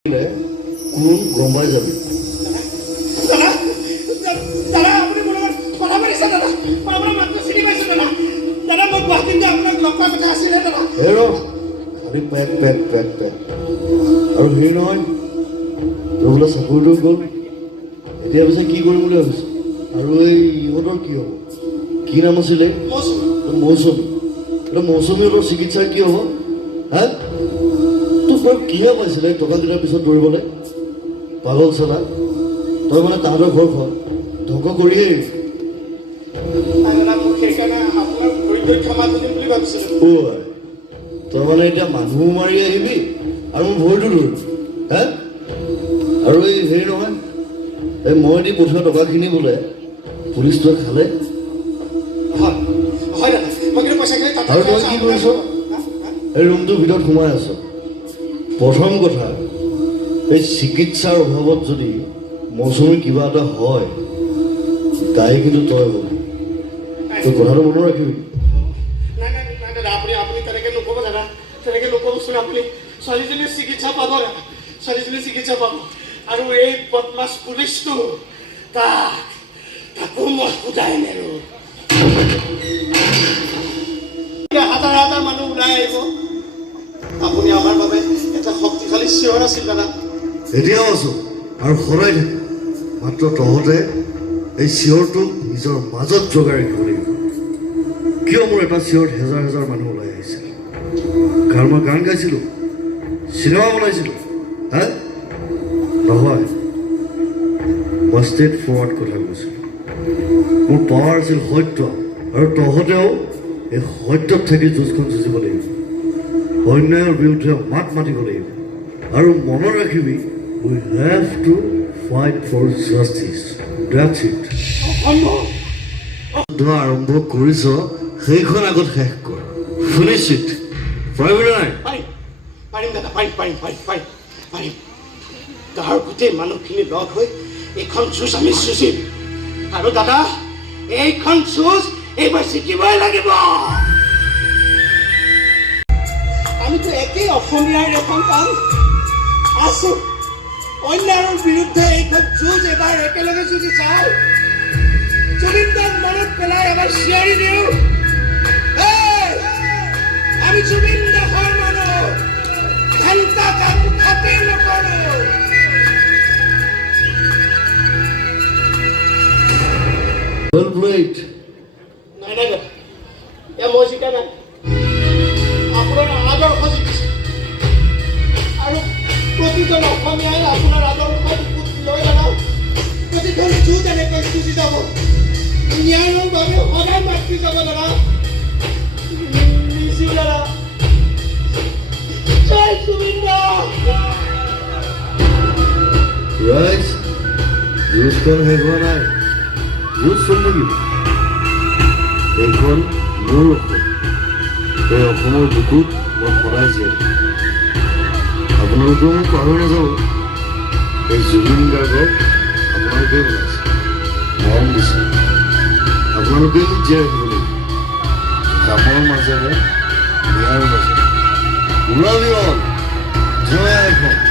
কোন গমাই যাবি দাদা আপুনি মোৰ লগত কথা পাতিছে দাদা মই আপোনাৰ মাতটো চিনি পাইছোঁ দাদা দাদা মই গুৱাহাটীত আপোনাক লগ পোৱাৰ কথা আছিলে দাদা ৰ খালি পেক আৰু হেৰি নহয় তোৰ বোলে চাকৰিটো গ'ল এতিয়া পিছে কি কৰিম বুলি ভাবিছ আৰু এই ইহঁতৰ কি হ'ব কি নাম আছিলে মৌচুমী মৌচুমীহঁতৰ চিকিৎসা কি হ'ব হা তোক বাৰু কিহে পাইছিলে টকাকেইটাৰ পিছত দৌৰিবলৈ পাগল চালা তই মানে তাহাঁতৰ ঘৰখন ধ্বংস কৰিয়েই তই মানে এতিয়া মানুহ মাৰি আহিবি আৰু মোৰ ভৰিটো দৌৰিবি হা আৰু এই হেৰি নহয় এই মই দি পঠোৱা টকাখিনি বোলে পুলিচটোৱে খালে আৰু তই কি কৰিছ এই ৰুমটোৰ ভিতৰত সোমাই আছ প্ৰথম কথা এই চিকিৎসাৰ অভাৱত যদি মৌচুমী কিবা এটা হয় তাই কিন্তু তই হ'ল তই কথাটো মনত ৰাখিবি ছোৱালীজনীৰ চিকিৎসা পাব ছোৱালীজনীৰ চিকিৎসা পাব আৰু এই বদমাছ পুলিচটো তাকো মই সোধাই নেৰো হাজাৰ হাজাৰ মানুহ ওলাই আহিব আপুনি আমাৰ বাবে এটা শক্তিশালী চিঞৰ আছিল দাদা এতিয়াও আছো আৰু সদায় থাকে মাত্ৰ তহঁতে এই চিঞৰটোক নিজৰ মাজত জগাই ৰাখিব লাগিব কিয় মোৰ এটা চিঞৰত হেজাৰ হেজাৰ মানুহ ওলাই আহিছিল কাৰণ মই গান গাইছিলোঁ চিনেমা বনাইছিলোঁ হা নহয় মই ষ্টেট ফৰৱাৰ্ড কথা কৈছিলোঁ মোৰ পাৱাৰ আছিল সত্য আৰু তহঁতেও এই সত্যত থাকি যুঁজখন যুঁজিব লাগিব অন্যায়ৰ বিৰুদ্ধে মাত মাতিব লাগিব আৰু মনত ৰাখিবি we have to fight for justice that's it আৰম্ভ কৰিছ সেইখন আগত শেষ কৰ ফিনিছ ইট পাৰিবি নাই পাৰিম দাদা পাৰিম গাঁৱৰ গোটেই মানুহখিনি লগ হৈ এইখন যুঁজ আমি যুঁজিম আৰু দাদা এইখন যুঁজ এইবাৰ জিকিবই লাগিব আমিতো একেই অসমীয়াৰ এখন কাম আছো অন্যায়ৰ বিৰুদ্ধে এইখন যুঁজ এবাৰ একেলগে যুঁজি চাওঁ জুবিনদাক মনত পেলাই এবাৰ চিঞৰি দিওঁ আমি জুবিন দাসৰ মানুহ ঘণ্টা কাম খাতে নকৰোঁ Well played. নাই দাদা এয়া মই জিকা নাই আপোনাৰ আদৰ্শ জিকিছে আৰু প্ৰতিজন অসমীয়াই আপোনাৰ আদৰ্শ লৈ দাদা প্ৰতিখন যুঁজ এনেকৈ যুঁজি যাব ন্যায়ৰ বাবে সদায় মাতৃ যাব দাদা নিশ্চিত দাদা জয় জুবিন Right. যুঁজখন শেষ হোৱা নাই যুঁজ চলি থাকিব এইখন মোৰ অসম এই অসমৰ বুকুত মই সদায় জীয়াই থাকিম আপোনালোকেও মোক পাহৰি নাযাব এই জুবিন গাৰ্গক আপোনালোকেই বনাইছে মৰম দিছে আপোনালোকেই মোক জীয়াই ৰাখিব লাগিব কামৰ মাজেৰে ন্যায়ৰ মাজেৰে ওলাবি হ'ল জয় এখন